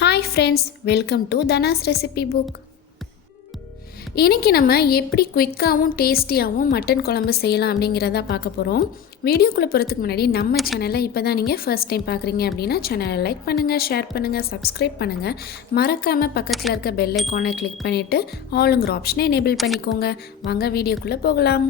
Hi friends, welcome to Dhana's recipe book. இன்னைக்கு நம்ம எப்படி குயிக்காவும் டேஸ்டியாவும் மட்டன் குழம்பு செய்யலாம் அப்படிங்கறத பார்க்க போறோம். வீடியோக்குள்ள போறதுக்கு முன்னாடி நம்ம சேனலை இப்பதான் நீங்க ஃபர்ஸ்ட் டைம் பார்க்கறீங்க அப்படினா சேனலை லைக் பண்ணுங்க, ஷேர் பண்ணுங்க, சப்ஸ்கிரைப் பண்ணுங்க. மறக்காம பக்கத்துல இருக்க பெல் ஐகானை கிளிக் பண்ணிட்டு ஆல்ங்கிற ஆப்ஷனை எனேபிள் பண்ணிக்கோங்க. வாங்க வீடியோக்குள்ள போகலாம்.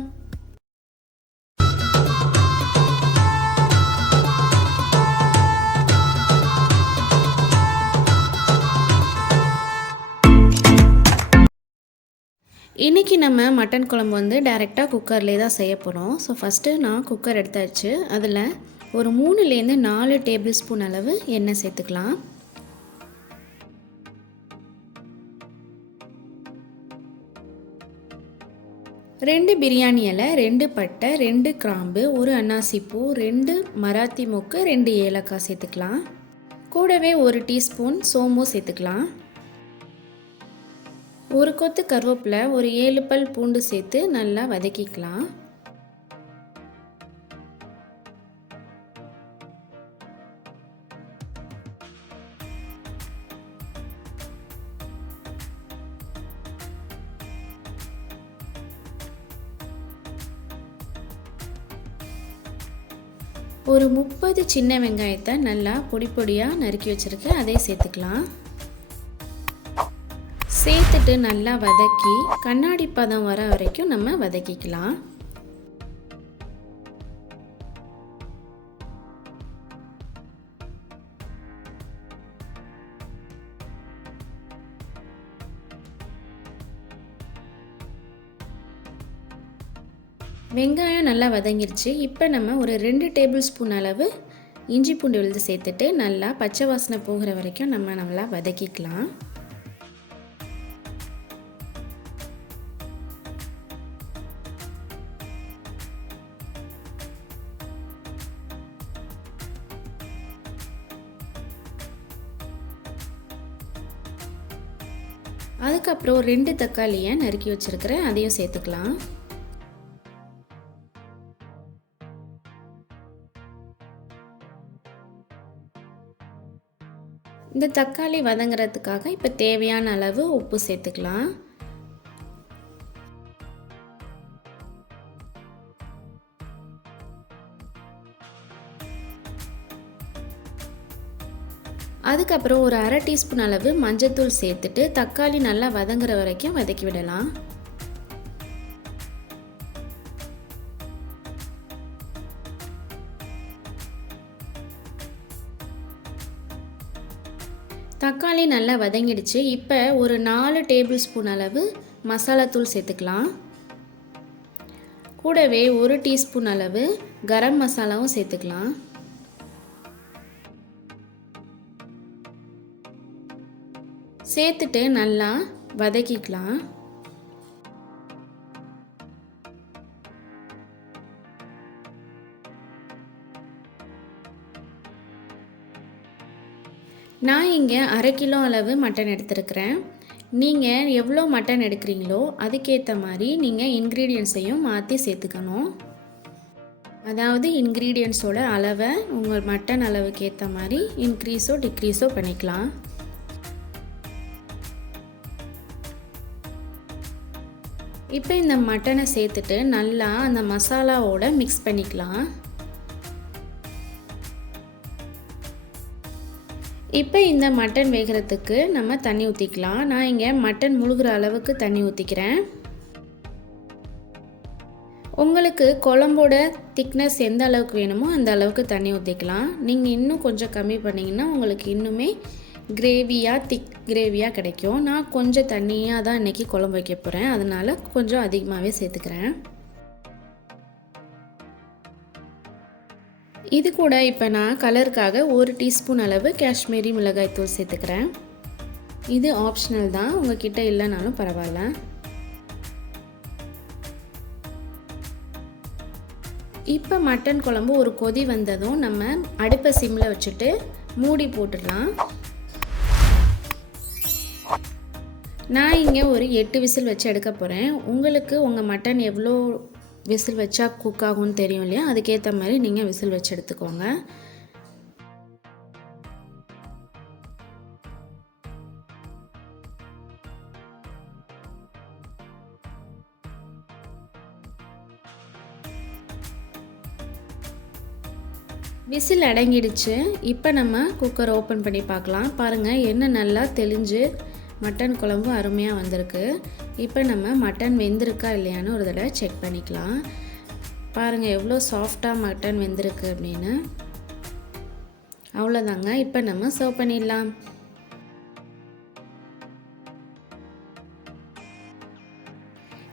இன்றைக்கி நம்ம மட்டன் குழம்பு டைரெக்டாக குக்கர்லேயே தான் செய்ய போகிறோம். ஸோ ஃபஸ்ட்டு நான் குக்கர் எடுத்தாச்சு. அதில் ஒரு 3லேருந்து 4 டேபிள் ஸ்பூன் அளவு எண்ணெய் சேர்த்துக்கலாம். ரெண்டு பிரியாணி இலை, 2 பட்டை, 2 கிராம்பு, 1 அன்னாசி பூ, 2 மராத்தி மொக்கு, 2 ஏலக்காய் சேர்த்துக்கலாம். கூடவே 1 டீஸ்பூன் சோம்பு சேர்த்துக்கலாம். ஒரு கொத்து கருவேப்பிலை, ஒரு 7 பல் பூண்டு சேர்த்து நல்லா வதக்கிக்கலாம். ஒரு 30 சின்ன வெங்காயத்தை நல்லா பொடி பொடியாக நறுக்கி வச்சுருக்கேன், அதை சேர்த்துக்கலாம். சேர்த்துட்டு நல்லா வதக்கி கண்ணாடி பதம் வர வரைக்கும் நம்ம வதக்கிக்கலாம். வெங்காயம் நல்லா வதங்கிருச்சு. இப்போ நம்ம ஒரு 2 டேபிள் ஸ்பூன் அளவு இஞ்சி பூண்டு விழுது சேர்த்துட்டு நல்லா பச்சை வாசனை போகிற வரைக்கும் நம்ம நல்லா வதக்கிக்கலாம். அதுக்கப்புறம் 2 தக்காளியை நறுக்கி வச்சுருக்கிறேன், அதையும் சேர்த்துக்கலாம். இந்த தக்காளி வதங்குறதுக்காக இப்போ தேவையான அளவு உப்பு சேர்த்துக்கலாம். அதுக்கப்புறம் ஒரு 1/2 டீஸ்பூன் அளவு மஞ்சள்தூள் சேர்த்துட்டு தக்காளி நல்லா வதங்குற வரைக்கும் வதக்கி விடலாம். தக்காளி நல்லா வதங்கிடுச்சு. இப்போ ஒரு 4 டேபிள் ஸ்பூன் அளவு மசாலா தூள் சேர்த்துக்கலாம். கூடவே 1 டீஸ்பூன் அளவு கரம் மசாலாவும் சேர்த்துக்கலாம். சேர்த்துட்டு நல்லா வதக்கிக்கலாம். நான் இங்கே 1/2 கிலோ அளவு மட்டன் எடுத்துருக்கிறேன். நீங்கள் எவ்வளோ மட்டன் எடுக்கிறீங்களோ அதுக்கேற்ற மாதிரி நீங்கள் இன்க்ரீடியன்ஸையும் மாற்றி சேர்த்துக்கணும். அதாவது இன்க்ரீடியன்ஸோட அளவை உங்கள் மட்டன் அளவுக்கு ஏற்ற மாதிரி இன்க்ரீஸோ டிக்ரீஸோ பண்ணிக்கலாம். இப்போ இந்த மட்டனை சேர்த்துட்டு நல்லா அந்த மசாலாவோட மிக்ஸ் பண்ணிக்கலாம். இப்போ இந்த மட்டன் வேகிறதுக்கு நம்ம தண்ணி ஊற்றிக்கலாம். நான் இங்கே மட்டன் முழுகிற அளவுக்கு தண்ணி ஊற்றிக்கிறேன். உங்களுக்கு குழம்போட திக்னஸ் எந்த அளவுக்கு வேணுமோ அந்த அளவுக்கு தண்ணி ஊற்றிக்கலாம். நீங்கள் இன்னும் கொஞ்சம் கம்மி பண்ணிங்கன்னா உங்களுக்கு இன்னுமே திக் கிரேவியாக கிடைக்கும். நான் கொஞ்சம் தண்ணியாக தான் இன்றைக்கி குழம்பு வைக்க போகிறேன், அதனால் கொஞ்சம் அதிகமாகவே சேர்த்துக்கிறேன். இது கூட இப்போ நான் கலருக்காக 1 டீஸ்பூன் அளவு காஷ்மீரி மிளகாய் தூள் சேர்த்துக்கிறேன். இது ஆப்ஷனல் தான், உங்ககிட்ட இல்லைனாலும் பரவாயில்ல. இப்போ மட்டன் குழம்பு ஒரு கொதி வந்ததும் நம்ம அடுப்பை சிம்மில் வச்சுட்டு மூடி போட்டுடலாம். நான் இங்கே ஒரு 8 விசில் வச்சு எடுக்க போகிறேன். உங்களுக்கு உங்கள் மட்டன் எவ்வளோ விசில் வச்சா குக் ஆகும்னு தெரியும் இல்லையா, அதுக்கேற்ற மாதிரி நீங்கள் விசில் வச்சு எடுத்துக்கோங்க. விசில் அடங்கிடுச்சு. இப்போ நம்ம குக்கர் ஓப்பன் பண்ணி பார்க்கலாம். பாருங்கள் எண்ணெய் நல்லா தெளிஞ்சு மட்டன் குழம்பு அருமையாக வந்திருக்கு. இப்போ நம்ம மட்டன் வெந்திருக்கா இல்லையான்னு ஒரு தடவை செக் பண்ணிக்கலாம். பாருங்கள் எவ்வளோ சாஃப்டாக மட்டன் வெந்திருக்கு அப்படின்னு. அவ்வளோதாங்க. இப்போ நம்ம சர்வ் பண்ணிடலாம்.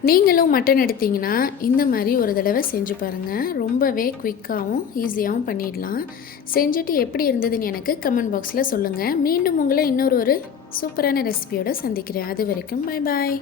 நீங்களும் மட்டன் எடுத்திங்கன்னா இந்த மாதிரி ஒரு தடவை செஞ்சு பாருங்கள். ரொம்பவே குயிக்காகவும் ஈஸியாகவும் பண்ணிடலாம். செஞ்சுட்டு எப்படி இருந்ததுன்னு எனக்கு கமெண்ட் பாக்ஸில் சொல்லுங்கள். மீண்டும் உங்களை இன்னொரு சூப்பரான ரெசிபியோடு சந்திக்கிறேன். அது வரைக்கும் பை பாய்.